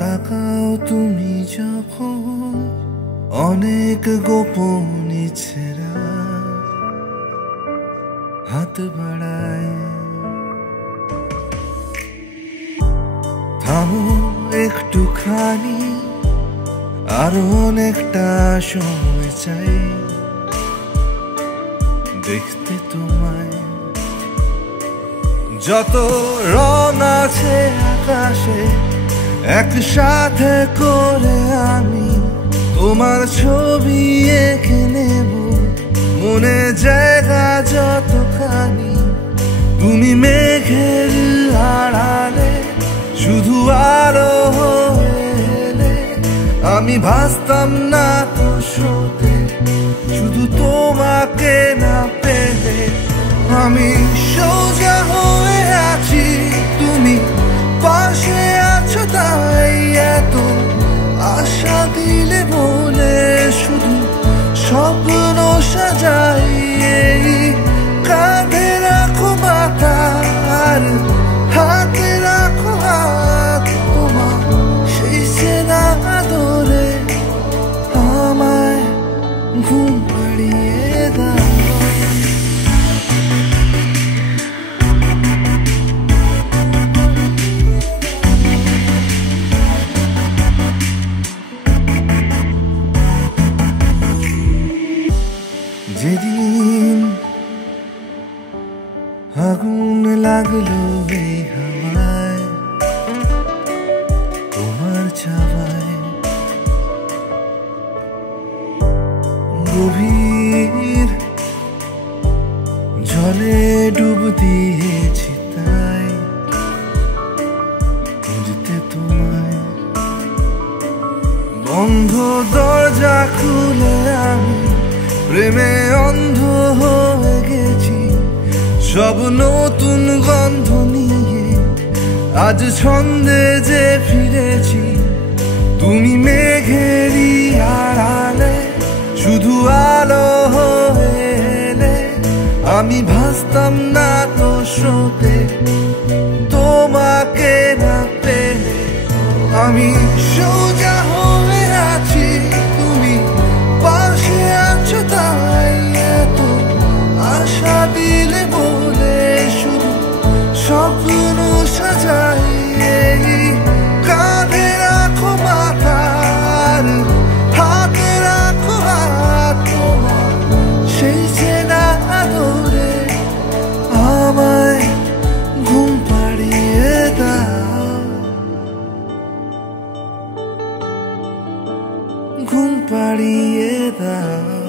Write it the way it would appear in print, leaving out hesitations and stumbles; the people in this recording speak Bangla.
তাকাও তুমি যখন অনেক গোপন ইচ্ছেরা হাত বাড়ায়, থামো একটুখানি, আরো অনেকটা সময় চাই দেখতে তোমায়। যত রং আছে আকাশে একসাথে করে আমি তোমার ছবি এঁকে নেব মনে জায়গা যতখানি। তুমি মেঘের আড়ালে শুধু আলো হয়ে এলে, আমি ভাসতাম না তো স্রোতে শুধু তোমাকে না পেলে। আমি সোজা হয়ে আছি, তুমি পাশে আছো তাই এত আশা দিলে বলে শুধু স্বপ্ন সাজাই। কাঁধে রাখো মাথা আর হাতে রাখো হাত, তোমার সেই চেনা আদরে আমায় ঘুম পাড়িয়ে দাও। যেদিন আগুন লাগলো এই হাওয়ায় তোমার চাওয়ায়, গভীর জলে ডুব দিয়েছি তাই খুঁজতে তোমায়। বন্ধ দরজা খুলে আমি প্রেমে অন্ধ হয়ে গেছি, সব নতুন গন্ধ নিয়ে আজ ছন্দে যে ফিরেছি। তুমি মেঘেরই আড়ালে শুধু আলো হয়ে এলে, আমি ভাসতাম না তো স্রোতে তোমাকে না পেলে। আমি সোজা হয়ে আছি, তুমি পাশে আছো তাই এত আশা দিলে বলে শুধু স্বপ্ন সাজাই। কাঁধে রাখো মাথা আর হাতে রাখো হাত, তোমার সেই চেনা আদরে আমায় ঘুম পাড়িয়ে দাও, ঘুম পাড়িয়ে দাও।